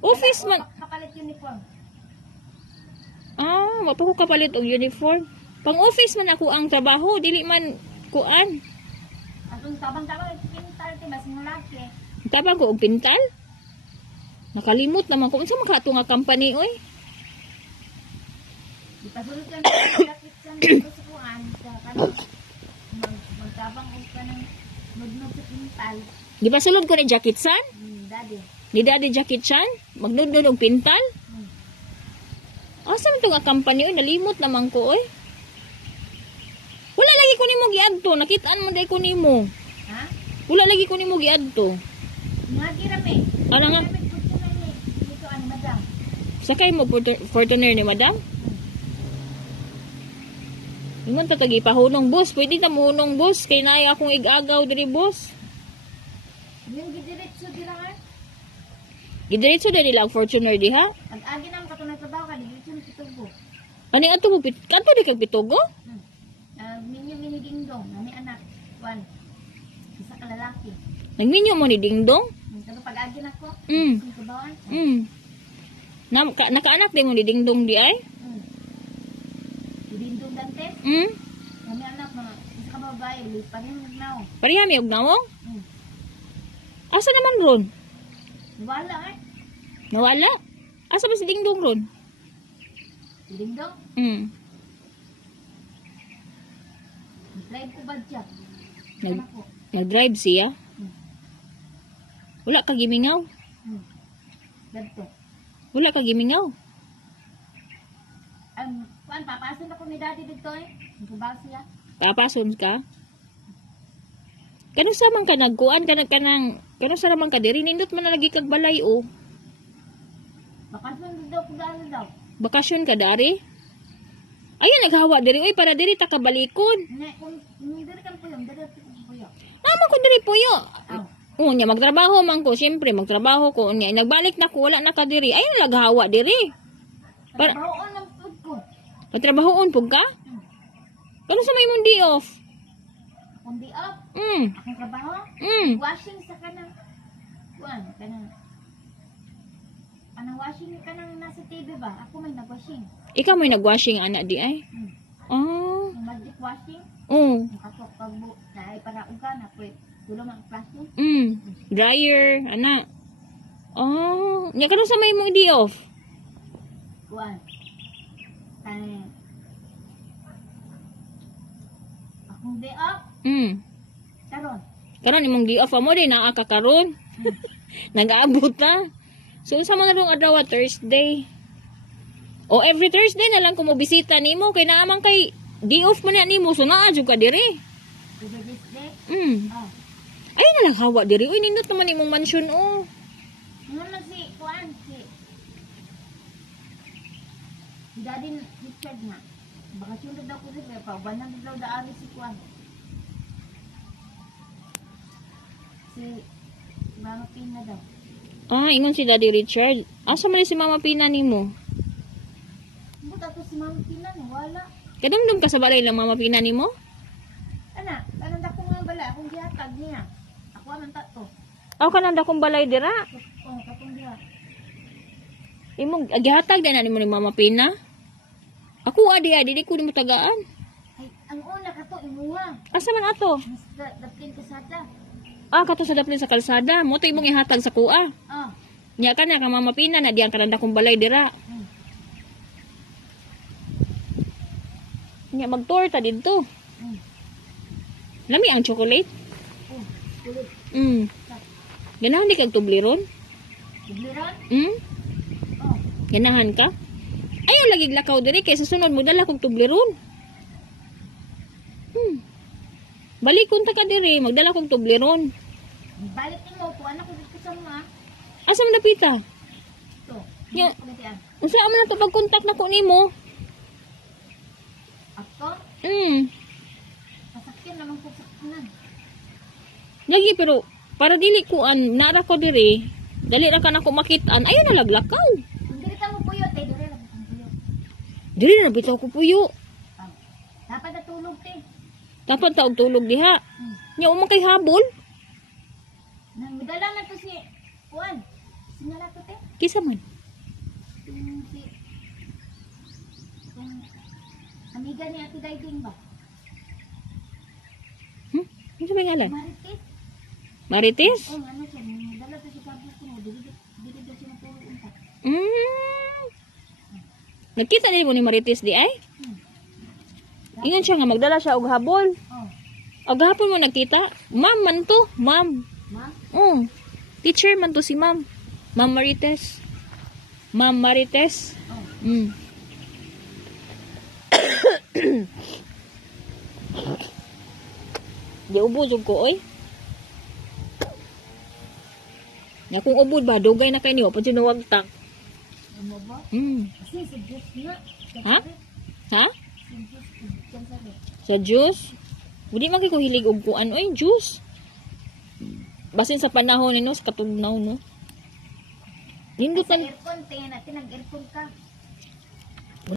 Office man. Kapalit uniform. Wapo ko kapalit og uniform. Pang office man ako ang trabaho, dili man kuan. Atong tabang-tabang pintal ti mas mulaki. Tabang ko og pintal. Nakalimot naman ko unsa makato nga company oy. Ipasulod kan lakit sa sa kuan sa kanang magtabang og kanang nudnod sa pintal. Di ba sulod ko ni jacket san? Daddy. Di daddy jacket san? Magnudnod og pintal? Asa man to nga company oy, nalimot naman ko oy. Wala lagi ko nimo giadto, nakitaan mo dai ko nimo. Ha? Wala lagi ko nimo giadto. Ngagi rame. Ano nga? Dito an madam. Sakay mo Fortuner ni madam? Ingon ta tagi pahunong boss, pwede ta mohunong boss kay naay akong igagaw diri boss. Yung gidiretso dirangan. Gidiretso diri lang Fortuner diha. Pag agi nang katunay trabaho ka diretso ni Kitubo. Ani ato mo kanto di kag pitugo? Minyo minidingdong nani anak. One. Isa ka lalaki. Nagminyo mo ni Dingdong? Pero pag agi nako. Mm. Trabahoan. Nakaanak din mo ni Dingdong di ay? Dingdong dante. Nani anak mga isa ka babae lipan yung nagnaw. Pareha mi og nawong? Asa naman ron? Wala eh. Nawala? Asa ba si Dingdong ron? Dingdong. Drive ko ba dyan? Nag-drive siya? Wala ka gimingaw? Ganto. Wala ka gimingaw? Kuan, papasin ako ni daddy dito eh. Nagbabaw siya. Papason ka? Kano sa man ka nagkuan? Kano sa naman ka diri? Nindot man na lagi kag balay o. Bakasyon daw ko dahil daw. Bakasyon ka dari? Ayun, naghawa diri. Uy, para diri ta kabalikon. Kung diri kan po yun, diri kan po yun. Naman ko diri puyo. Aw. Unya, magtrabaho man ko. Siyempre, magtrabaho ko. Unya, nagbalik na ko. Wala na ka diri. Ayun, naghawa diri. Trabahoon ng food ko. Patrabahoon po ka? Kano sa may mong day off? Kung di up, Mm. akong trabaho, washing sa kanang, kuan, kanang washing kanang nasa TV ba? Ako may nag-washing. Ikaw may nagwashing anak di ay? Yung magic washing, nakatok pagbu, na ay para uga na po, tulong ang plastic. Dryer, anak. Nya kano sa may mong day off? Kuan. Akong day up, karon. Karon imong day off mo din naa ka karon. Nag-aabot ta. So sa man rong adlaw Thursday. O every Thursday na lang ko mo bisita nimo kay naa man kay day off man nimo so naa jud ka diri. This day, Ay na lang hawa diri. Uy nindot naman imong mansion o. naman si kuan, si Daddy Richard na. Bakasyon na daw ko siya, paubanan na daw daari si kuan. Si Mama Pina daw. Ingon si Daddy Richard. Asa man si Mama Pina nimo? Buta to si Mama Pina, wala. Kadamdam ka sa balay lang Mama Pina nimo? Ana, kanang dako nga bala, akong gihatag niya. Ako man tato. Aw kanang dakong balay dira. Katong diha. Imong gihatag na nimo ni Mama Pina? Ako adi ko nimo tagaan. Ay, ang una kato imuha. Asa man ato? Mas daplin ka sada. Kato sa daplin sa kalsada. Mo to imong ihatag sa kuha. Nya ka na ka Mama Pina na diyan kanang dakong balay dira. Nya mag-tour ta didto. Lami ang chocolate. Kulit. Ganahan di kag tubliron? Tubliron? Ganahan ka? Ayaw lagi lakaw diri kay sa sunod mo dala kog tubliron. Balikon ta ka diri, magdala kog tubliron. Balik mo ko anak ko dito sa mga. Asa man napita? To. Nya, Kumitian. unsa man na to pag-contact nako nimo? Ako, pasakyan naman ko sa kanan. Lagi pero para dili ko nara ko diri, dali ra ka nako makitaan. Ayaw na laglakaw. Dili ka mo puyo, tay dili lang ang puyo. Dili na bitaw ko puyo. Dapat natulog te. Dapat taog tulog diha. Nya umang kay habol. Nang madala man to si Juan. Sinala Kisa man. Yung si... Yung... Amiga ni Ate Daiding ba? Ano sa may ngalan? Marites? Marites? Oh, ano siya? Dala to si Pablo ko. Dili daw siya natulog unta. Nagkita din mo ni Marites di ay? Ingon siya nga magdala siya og habol. Oh. Og hapon mo nagkita. Ma'am man to, ma'am. Ma? Teacher man to si ma'am. Ma'am Marites. Ma'am Marites. Oh. Di ubod jud ko oy. Nya kung ubod ba dugay na kay niyo pa jud wagtang. Ano ba? Kasi sa Diyos nga. Ha? Ha? Sa Diyos. Diyan sa rin. Sa juice? Hindi man kay ko hilig og kuan oy, juice. Basin sa panahon ni no, sa katugnaw no. Nindot Sa man. aircon, tingnan natin, nag-aircon ka.